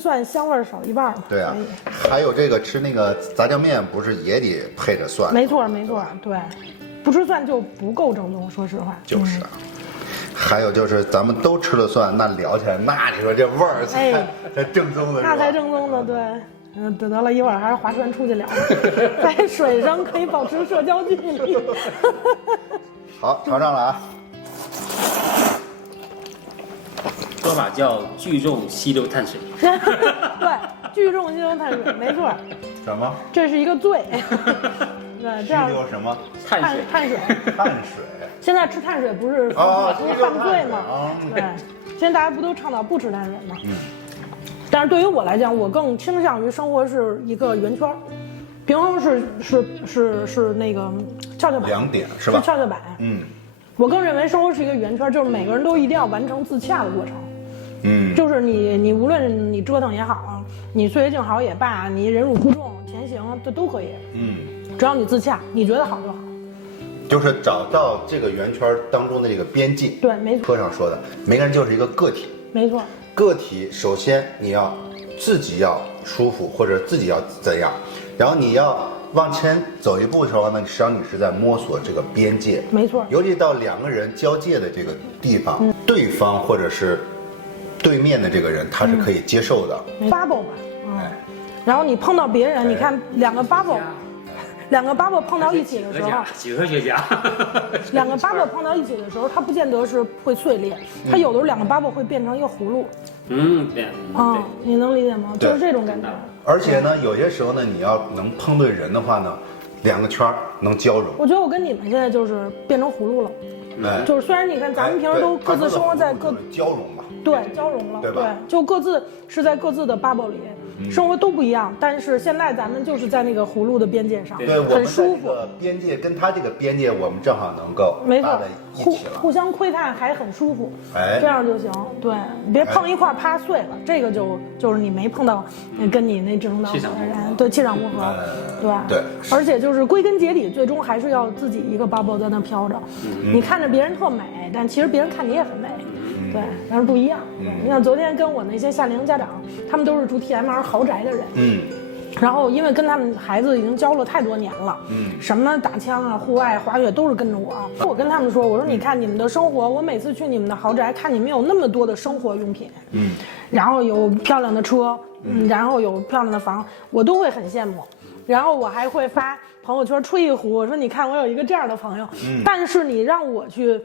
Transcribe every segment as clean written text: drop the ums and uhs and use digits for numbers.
蒜香味少一半嘛。对啊，还有这个吃那个炸酱面，不是也得配着蒜？没错没错，对，不吃蒜就不够正宗，说实话。就是啊。还有就是咱们都吃了蒜，那聊起来，那你说这味儿才正宗的，那才正宗的，对。得了，一会儿还是划船出去聊，在水上可以保持社交距离。好，尝尝了啊。说法叫聚众吸溜碳水。对，聚众吸溜碳水，没错。什么？这是一个罪。对，这样吸溜什么？碳水。碳水。现在吃碳水不是犯罪吗？对，现在大家不都倡导不吃碳水吗？但是对于我来讲，我更倾向于生活是一个圆圈，平衡是那个跷跷板2点是吧？是跷跷板。我更认为生活是一个圆圈，就是每个人都一定要完成自洽的过程。就是你无论你折腾也好，你岁月静好也罢，你忍辱负重前行，这都可以。只要你自洽，你觉得好就好。就是找到这个圆圈当中的这个边界。对，没错。课上说的，每个人就是一个个体。没错。个体首先你要自己要舒服，或者自己要怎样，然后你要往前走一步的时候呢，实际上你是在摸索这个边界。没错。尤其到2个人交界的这个地方，对方或者是对面的这个人，他是可以接受的。bubble 嘛，然后你碰到别人，你看2个 bubble 碰到一起的时候，几何学家，2个 bubble 碰到一起的时候，它不见得是会碎裂，它有的时候2个 bubble 会变成一个葫芦。对。你能理解吗？就是这种感觉。而且呢，有些时候呢，你要能碰对人的话呢，2个圈能交融。我觉得我跟你们现在就是变成葫芦了。就是虽然你看咱们平时都各自生活在各交融嘛。对，交融了。对吧？对，就各自是在各自的 bubble 里。生活都不一样，但是现在咱们就是在那个葫芦的边界上，对，很舒服。边界跟它这个边界，我们正好能够搭在一起了，互相窥探还很舒服，这样就行。对，你别碰一块啪碎了，这个就是你没碰到跟你那志同道合的人，对，气场不合，对。而且就是归根结底，最终还是要自己一个 bubble 在那飘着。你看着别人特美，但其实别人看你也很美。对，但是不一样。你像昨天跟我那些夏令营家长，他们都是住 TMR 豪宅的人。然后因为跟他们孩子已经教了太多年了，什么打枪啊、户外滑雪都是跟着我。我跟他们说，我说你看你们的生活，我每次去你们的豪宅，看你们有那么多的生活用品，然后有漂亮的车，然后有漂亮的房，我都会很羡慕。然后我还会发朋友圈吹一壶，我说你看我有一个这样的朋友。但是你让我去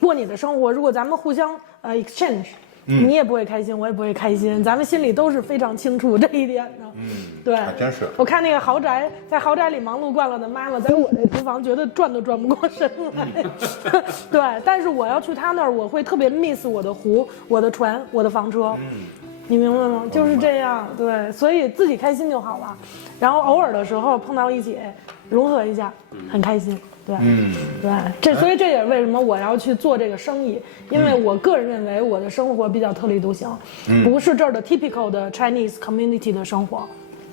过你的生活，如果咱们互相exchange，你也不会开心，我也不会开心，咱们心里都是非常清楚这一点的。对，还真是。我看那个豪宅，在豪宅里忙碌惯了的妈妈，在我这厨房觉得转都转不过身来。对，但是我要去他那儿，我会特别 miss 我的湖、我的船、我的房车。你明白吗？就是这样。对，所以自己开心就好了，然后偶尔的时候碰到一起，融合一下，很开心。对，所以这也是为什么我要去做这个生意，因为我个人认为我的生活比较特立独行，不是这儿的 typical 的 Chinese community 的生活。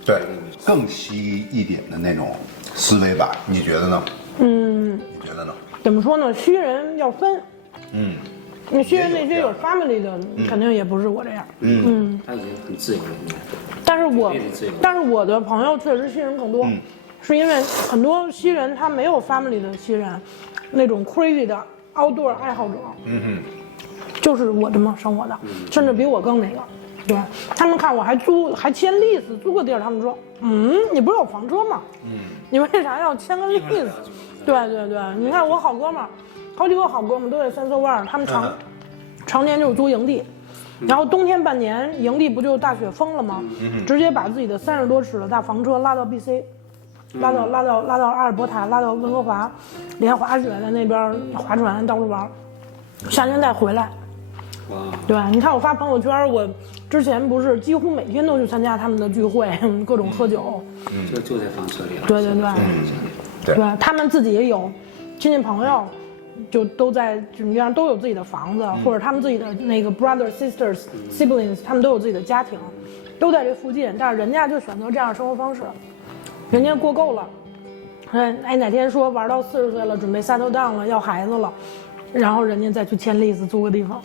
对，更西一点的那种思维吧，你觉得呢？你觉得呢？怎么说呢？西人要分。那西人那些有 family 的，肯定也不是我这样。他已经很自由了。但是我的朋友确实西人更多。是因为很多西人他没有 family 的西人，那种 crazy 的 outdoor 爱好者，就是我这么生活的，甚至比我更那个。对，他们看我还签 lease 租个地儿，他们说，你不是有房车吗？你为啥要签个 lease？ 对，你看我好哥们儿，好几个好哥们儿都在三色湾，他们常年就是租营地，然后冬天半年营地不就大雪封了吗？直接把自己的30多尺的大房车拉到 BC。拉到阿尔伯塔，拉到温哥华，连滑雪在那边划船到处玩，夏天再回来。对，你看我发朋友圈，我之前不是几乎每天都去参加他们的聚会，各种喝酒。就在房车里。对，他们自己也有亲戚朋友，就都在什么样都有自己的房子，或者他们自己的那个 brothers sisters siblings， 他们都有自己的家庭，都在这附近，但是人家就选择这样的生活方式。人家过够了，哪天说玩到40岁了，准备 settle down 了，要孩子了，然后人家再去签 lease 租个地方，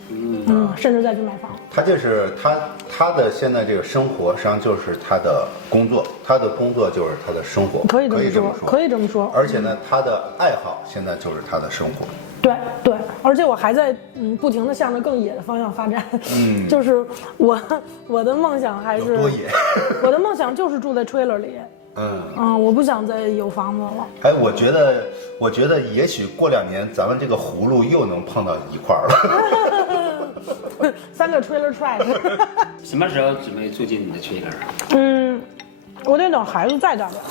甚至再去买房。他就是他的现在这个生活，实际上就是他的工作，他的工作就是他的生活，可以这么说，可以这么说。而且呢，他的爱好现在就是他的生活。对对，而且我还在不停的向着更野的方向发展。就是我的梦想还是多野，我的梦想就是住在 trailer 里。我不想再有房子了。哎，我觉得也许过2年咱们这个葫芦又能碰到一块儿了。3个 trailer trash。什么时候准备住进你的 trailer？我得等孩子再大点。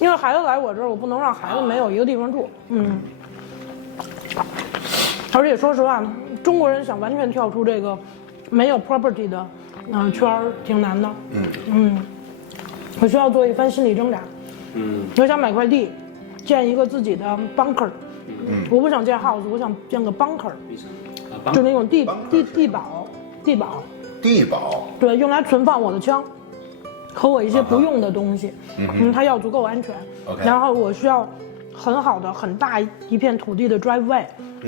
因为孩子来我这儿，我不能让孩子没有一个地方住。而且说实话，中国人想完全跳出这个没有 property 的圈儿挺难的。我需要做一番心理挣扎。我想买块地，建一个自己的 bunker。我不想建 house， 我想建个 bunker。就那种地堡。地堡。对，用来存放我的枪和我一些不用的东西。它要足够安全。然后我需要很好的很大一片土地的 driveway，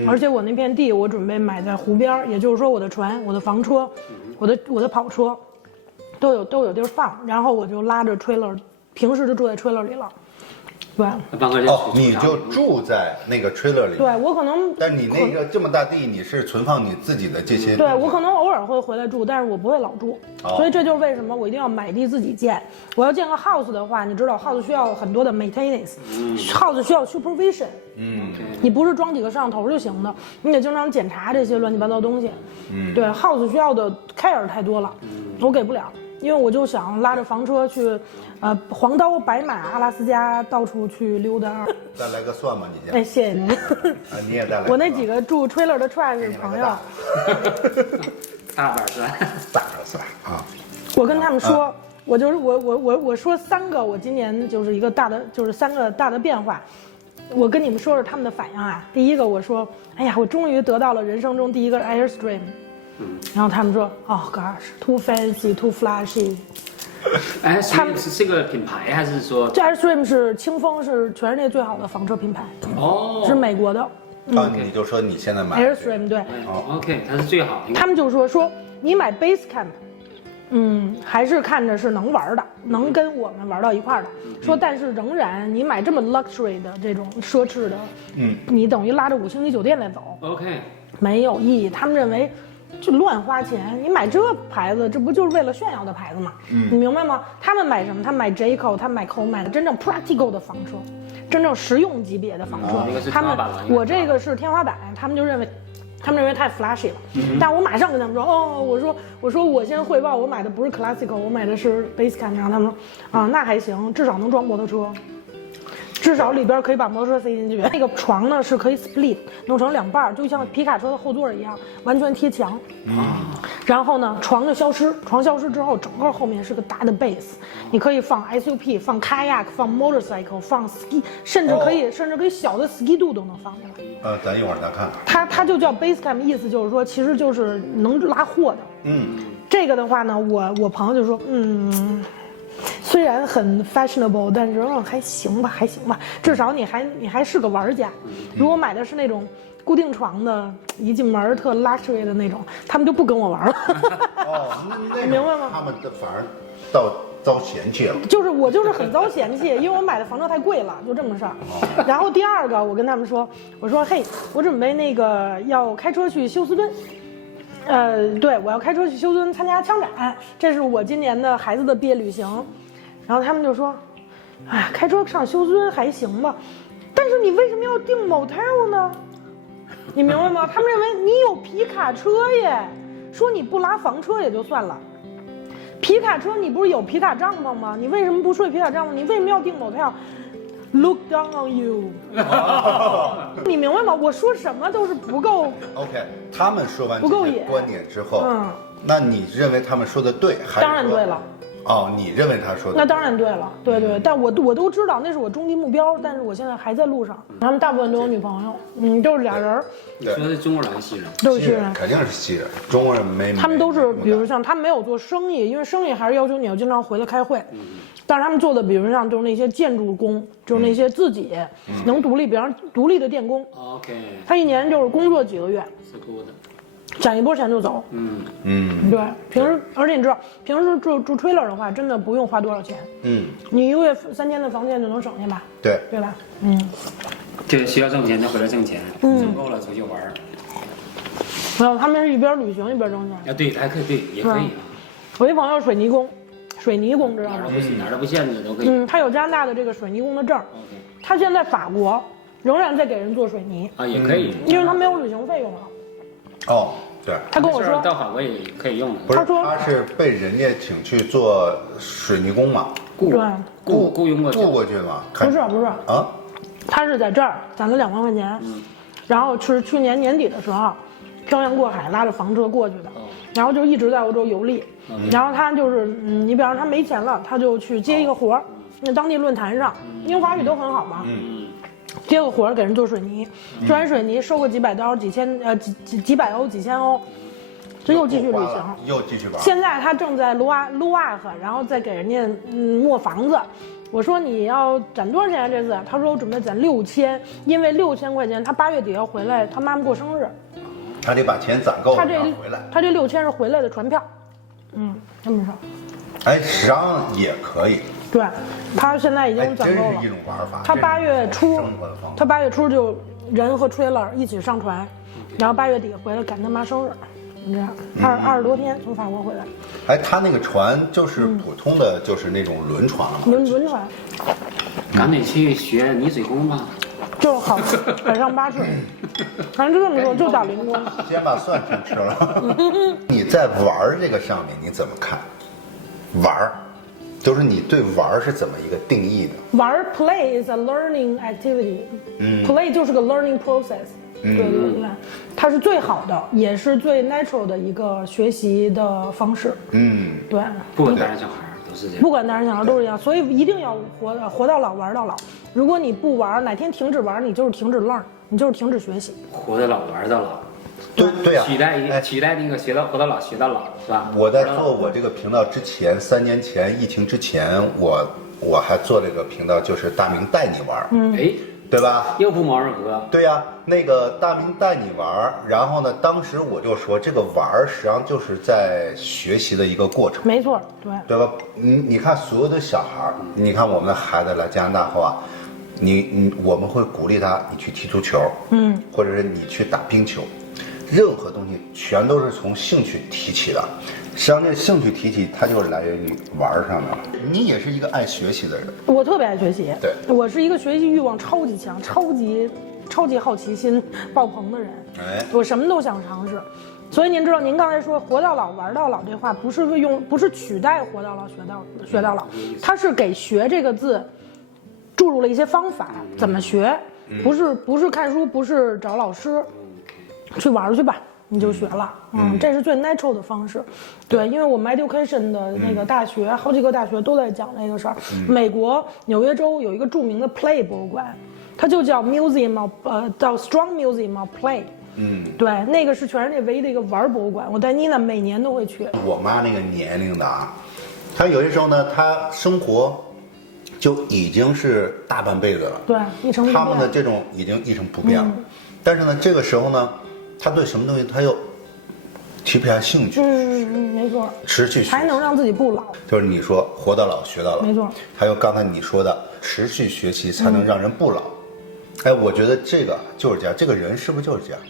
而且我那片地我准备买在湖边，也就是说我的船、我的房车、我的跑车都有地儿放，然后我就拉着 trailer， 平时就住在 trailer 里了。对。你就住在那个 trailer 里。对，我可能。但你那个这么大地，你是存放你自己的这些。对，我可能偶尔会回来住，但是我不会老住。所以这就是为什么我一定要买地自己建。我要建个 house 的话，你知道 house 需要很多的 maintenance，house 需要 supervision。你不是装几个摄像头就行的，你得经常检查这些乱七八糟东西。对 ，house 需要的 care 太多了，我给不了。因为我就想拉着房车去，黄刀白马阿拉斯加到处去溜达。再来个蒜吧，你先。哎，谢谢您。你也再来。我那几个住 trailer 的 trash 朋友。大板蒜。大板蒜啊！我跟他们说，我说3个，我今年就是一个大的，就是3个大的变化。我跟你们说说他们的反应啊。第一个，我说，哎呀，我终于得到了人生中第一个 Airstream。然后他们说 ，Oh gosh, too fancy, too flashy。Airstream 是这个品牌还是说？这 Airstream 是清风，是全世界最好的房车品牌。是美国的。你就说你现在买 Airstream 对。OK， 它是最好的。他们就说你买 Basecamp，还是看着是能玩的，能跟我们玩到一块儿的。说但是仍然你买这么 luxury 的这种奢侈的，你等于拉着5星级酒店在走。OK， 没有意义。他们认为。就乱花钱，你买这牌子，这不就是为了炫耀的牌子吗？你明白吗？他们买什么？他们买 Jayco， 他们买 Cole， 买的真正 practical 的房车，真正实用级别的房车。他们我这个是天花板，他们认为太 flashy 了。但我马上跟他们说，我说我先汇报，我买的不是 classical， 我买的是 Basecamp。然后他们说那还行，至少能装摩托车。至少里边可以把摩托车塞进去。那个床呢是可以 split 弄成2半，就像皮卡车的后座一样，完全贴墙。然后呢，床就消失，床消失之后，整个后面是个大的 base， 你可以放 SUP， 放 kayak， 放 motorcycle， 放 ski， 甚至可以小的 ski 都能放进来。咱一会儿再看。它就叫 Basecamp， 意思就是说，其实就是能拉货的。这个的话呢，我朋友就说，虽然很 fashionable， 但是还行吧，至少你还是个玩家。如果买的是那种固定床的，一进门特 luxury 的那种，他们就不跟我玩了。你明白吗？他们反而遭嫌弃了。我就是很遭嫌弃，因为我买的房车太贵了，就这么事儿。然后第二个，我跟他们说，我说嘿，我准备那个要开车去休斯敦。对，我要开车去休斯敦参加枪展，这是我今年的孩子的毕业旅行。然后他们就说，哎，开车上休斯敦还行吧，但是你为什么要订 motel 呢？你明白吗？他们认为你有皮卡车耶，说你不拉房车也就算了，皮卡车你不是有皮卡帐篷吗？你为什么不睡皮卡帐篷？你为什么要订 motel？Look down on you， 你明白吗？我说什么都是不够。OK， 他们说完这些观点之后，那你认为他们说的对，还是当然对了。你认为他说的那当然对了，对，但我都知道那是我终极目标，但是我现在还在路上。他们大部分都有女朋友，就是俩人。你说的是中国人还是西人？都是西人，肯定是西人，中国人没。他们都是，比如像他们没有做生意，因为生意还是要求你要经常回来开会。但是他们做的，比如像就是那些建筑工，就是那些自己能独立，比方独立的电工。OK。他一年就是工作几个月，攒一波钱就走。对，平时而且你知道，平时住 trailer 的话，真的不用花多少钱。你一个月3000的房钱就能省下吧？对吧？就是需要挣钱就回来挣钱，挣够了出去玩。没有，他们是一边旅行一边挣钱。对，还可以，对，也可以。我一朋友水泥工，水泥工知道吗？哪儿都不限制都可以。他有加拿大的这个水泥工的证。他现在法国仍然在给人做水泥啊，也可以，因为他没有旅行费用了。对，他跟我说到法国也可以用的。不是，他是被人家请去做水泥工嘛？雇佣过去嘛？不是啊，他是在这儿攒了2万块钱，然后是去年年底的时候漂洋过海拉着房车过去的，然后就一直在欧洲游历。然后他就是你比方说他没钱了，他就去接一个活儿，那当地论坛上因为法语都很好嘛。接个活儿给人做水泥，做完水泥收个几百刀、几百欧、几千欧，这又继续旅行，又继续玩。现在他正在卢瓦赫，然后再给人家磨房子。我说你要攒多少钱这次？他说我准备攒6000，因为6000块钱他8月底要回来，他妈妈过生日，他得把钱攒够了回来。他这6000是回来的船票，这么说。实际上也可以。对，他现在已经攒够了。真是一种玩法。他8月初就人和 trailer 一起上船，然后8月底回来赶他妈生日，你知道，20多天从法国回来。他那个船就是普通的，就是那种轮船了嘛。轮船。赶紧去学泥水工吧。就好，北上巴士。反正就这么说，就打零工。先把蒜先吃了。你在玩这个上面你怎么看？玩，就是你对玩是怎么一个定义的？玩 play is a learning activity。play 就是个 learning process。对，它是最好的，也是最 natural 的一个学习的方式。对。不管大人小孩都是这样。不管大人小孩都是这样，所以一定要活到老，玩到老。如果你不玩，哪天停止玩，你就是停止 learn， 你就是停止学习。活到老，玩到老。对呀，取代那个活到老学到老，是吧？我在做我这个频道之前，3年前疫情之前，我还做这个频道，就是大明带你玩，对吧？又不谋而合。对呀，那个大明带你玩，然后呢，当时我就说，这个玩实际上就是在学习的一个过程。没错，对吧？你看所有的小孩，你看我们的孩子来加拿大后啊，我们会鼓励他，你去踢足球，或者是你去打冰球。任何东西全都是从兴趣提起的，实际上这兴趣提起，它就是来源于玩上面了。你也是一个爱学习的人，我特别爱学习，对，我是一个学习欲望超级强、超级好奇心爆棚的人，我什么都想尝试。所以您知道，您刚才说活到老玩到老这话，不是取代活到老学到老，它是给学这个字注入了一些方法，怎么学，不是看书，不是找老师。去玩去吧，你就学了。这是最 natural 的方式。对，因为我们 education 的那个大学，好几个大学都在讲这个事儿。美国纽约州有一个著名的 play 博物馆，它就叫 Museum of 叫 Strong Museum of Play。对，那个是全世界唯一的一个玩博物馆。我带妮娜每年都会去。我妈那个年龄的啊，她有些时候呢，她生活就已经是大半辈子了。对，一成不变。他们的这种已经一成不变了。但是呢，这个时候呢。他对什么东西他又提不下兴趣，没错，持续学习才能让自己不老。就是你说活到老学到老，没错。还有刚才你说的持续学习才能让人不老，我觉得这个就是这样，这个人是不是就是这样？